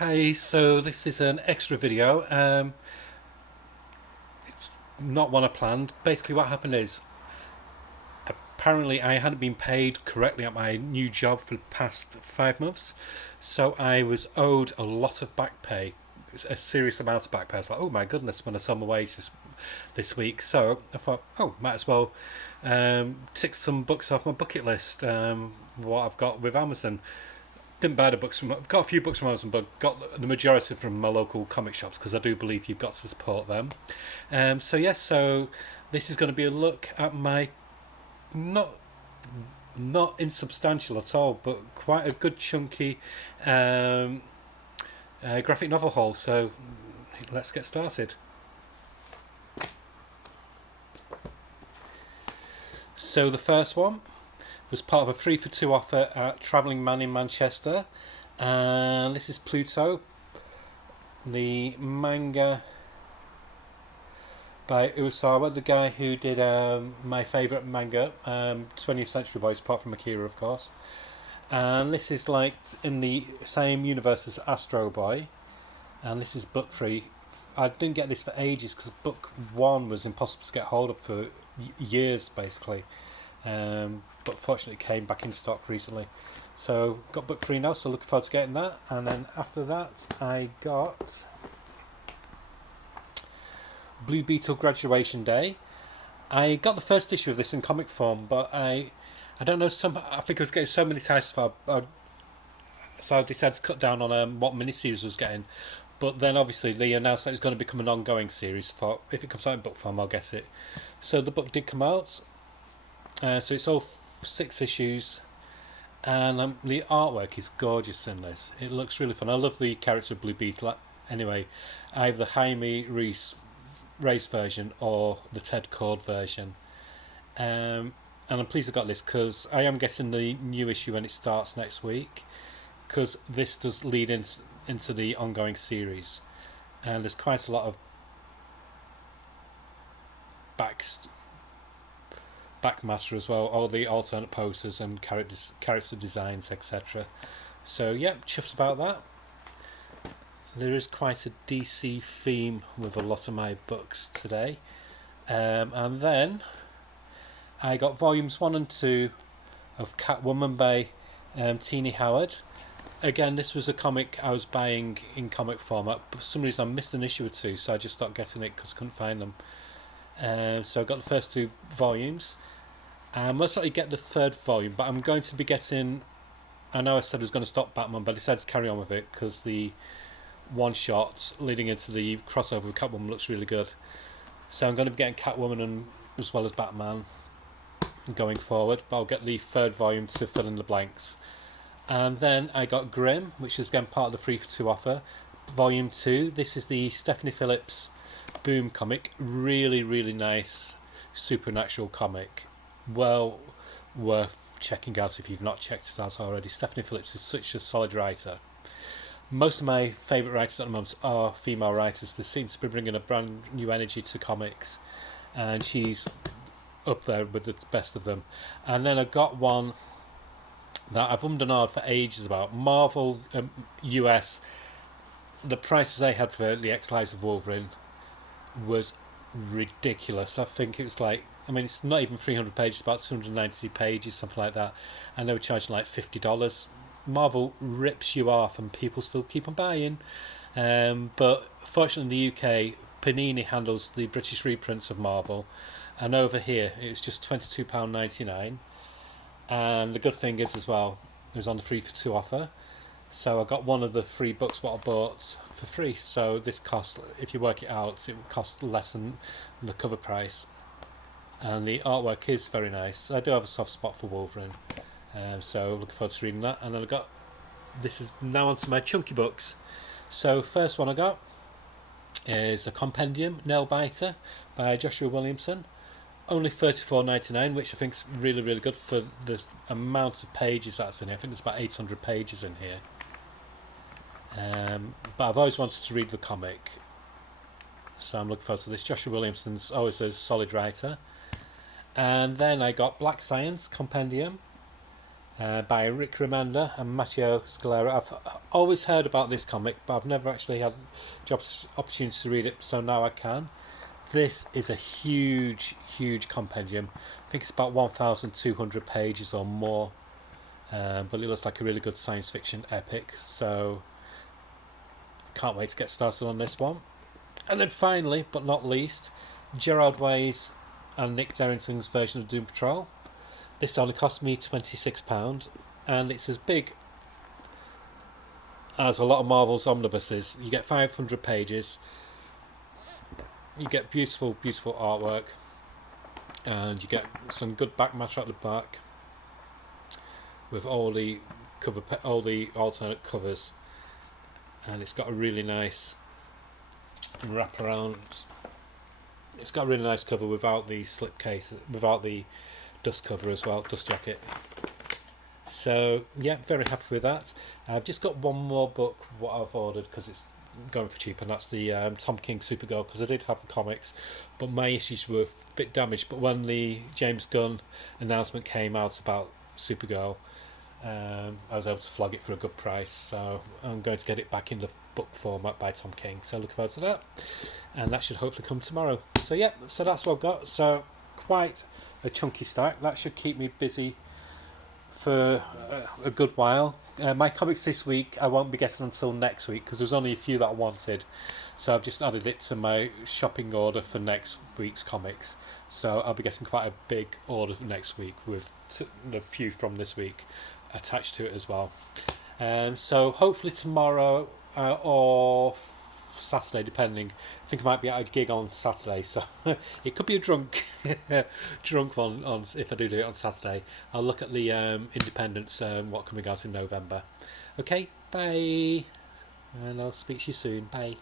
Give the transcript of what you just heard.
Hey, so this is an extra video. It's not one I planned. Basically, what happened is apparently I hadn't been paid correctly at my new job for the past 5 months, so I was owed a lot of back pay, a serious amount of back pay. I was like, oh my goodness, when I saw my wages this week. So I thought, oh, might as well tick some books off my bucket list. What I've got with Amazon. Didn't buy the books from. I've got a few books from Amazon, but got the majority from my local comic shops because I do believe you've got to support them. So yes, so this is going to be a look at my not not insubstantial at all, but quite a good chunky um, graphic novel haul. So let's get started. So the first one was part of a 3 for 2 offer at Travelling Man in Manchester. And this is Pluto, the manga by Uesawa, the guy who did my favourite manga, 20th Century Boys, apart from Akira, of course. And this is like in the same universe as Astro Boy. And this is book 3. I didn't get this for ages because book 1 was impossible to get hold of for years, basically. But fortunately it came back in stock recently. So got book 3 now, so looking forward to getting that. And then after that I got Blue Beetle Graduation Day. I got the first issue of this in comic form, but I don't know, I think I was getting so many titles for so I decided to cut down on what miniseries I was getting. But then obviously they announced that it's going to become an ongoing series. For if it comes out in book form, I'll get it. So the book did come out. So it's all 6 issues, and the artwork is gorgeous in this. It looks really fun. I love the character of Blue Beetle. Anyway, I have the Jaime Race version or the Ted Cord version. And I'm pleased I got this because I am getting the new issue when it starts next week, because this does lead into the ongoing series, and there's quite a lot of backmaster as well, all the alternate posters and character designs, etc. So yep, chuffed about that. There is quite a DC theme with a lot of my books today. And then I got volumes 1 and 2 of Catwoman by Tini Howard. Again, this was a comic I was buying in comic format, but for some reason I missed an issue or 2, so I just stopped getting it because I couldn't find them. So I got the first 2 volumes. Most likely get the 3rd volume, but I'm going to be getting. I know I said I was going to stop Batman, but I decided to carry on with it because the one shot leading into the crossover with Catwoman looks really good. So I'm going to be getting Catwoman and as well as Batman going forward, but I'll get the 3rd volume to fill in the blanks. And then I got Grimm, which is again part of the 3 for 2 offer, volume 2. This is the Stephanie Phillips Boom comic. Really, really nice supernatural comic. Well worth checking out if you've not checked it out already. Stephanie Phillips is such a solid writer. Most of my favourite writers at the moment are female writers. They seem to be bringing a brand new energy to comics, and she's up there with the best of them. And then I got one that I've ummed and ahed for ages about. Marvel US. The prices they had for the X-Lives of Wolverine was ridiculous. I think it was like, I mean, it's not even 300 pages, about 290 pages, something like that, and they were charging like $50. Marvel rips you off, and people still keep on buying. But fortunately, in the UK, Panini handles the British reprints of Marvel, and over here it's just £22.99. And the good thing is as well, it was on the 3 for 2 offer, so I got one of the 3 books what I bought for free. So this cost, if you work it out, it would cost less than the cover price. And the artwork is very nice. I do have a soft spot for Wolverine, so looking forward to reading that. And then I got, this is now onto my chunky books. So first one I got is a compendium, Nailbiter by Joshua Williamson. Only $34.99, which I think is really, really good for the amount of pages that's in here. I think there's about 800 pages in here. But I've always wanted to read the comic, so I'm looking forward to this. Joshua Williamson's always a solid writer. And then I got Black Science Compendium, by Rick Remender and Matteo Scalera. I've always heard about this comic, but I've never actually had opportunity to read it, so now I can. This is a huge, huge compendium. I think it's about 1,200 pages or more, but it looks like a really good science fiction epic, so can't wait to get started on this one. And then finally, but not least, Gerard Way's and Nick Darrington's version of Doom Patrol. This only cost me £26, and it's as big as a lot of Marvel's omnibuses. You get 500 pages, you get beautiful, beautiful artwork, and you get some good back matter at the back with all the alternate covers, and it's got a really nice wraparound. It's got a really nice cover without the slipcase, without the dust cover as well, dust jacket. So yeah, very happy with that. I've just got one more book what I've ordered because it's going for cheap, and that's the Tom King Supergirl, because I did have the comics, but my issues were a bit damaged. But when the James Gunn announcement came out about Supergirl, I was able to flog it for a good price, so I'm going to get it back in the book format by Tom King, so look forward to that, and that should hopefully come tomorrow. So yeah, so that's what I've got. So quite a chunky stack. That should keep me busy for a good while. My comics this week I won't be getting until next week, because there's only a few that I wanted, so I've just added it to my shopping order for next week's comics. So I'll be getting quite a big order for next week with a few from this week attached to it as well. So hopefully tomorrow or Saturday, depending. I think I might be at a gig on Saturday, so it could be a drunk one on if I do it on Saturday. I'll look at the Independence, what coming out in November. Okay, bye, and I'll speak to you soon. Bye.